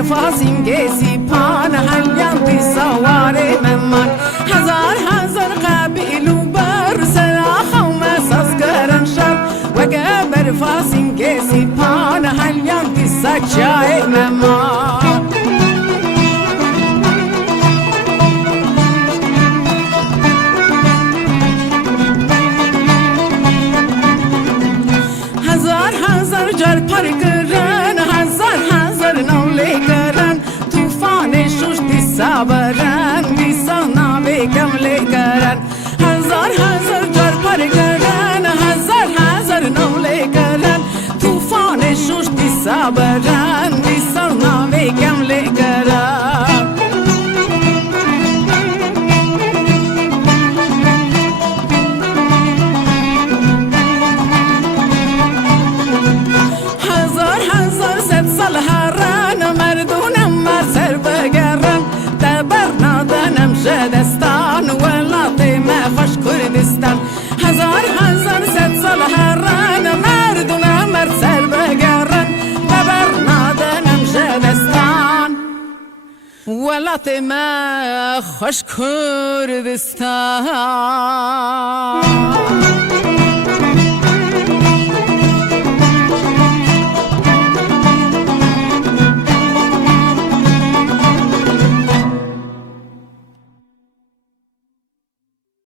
برفاسیم گسی پان هلیان دی سواره ممان هزار قبیل و بر سراخ و مساس کرن شر وگه برفاسیم گسی پان هلیان دی سچای ممان هزار جر پر کرن هزار نوله کرن توفان شوش دی سابرن دی سناوی کمله کرن هزار جر پر کرن هزار نوله کرن توفان شوش دی سابرن دی سناوی کمله کرن هران مردونم مر سر بگرن تبر نادنم شدستان ولاتی ما خوش کردستان هزار ست سال هران مردونم مر سر بگرن تبر نادنم شدستان ولاتی ما خوش کردستان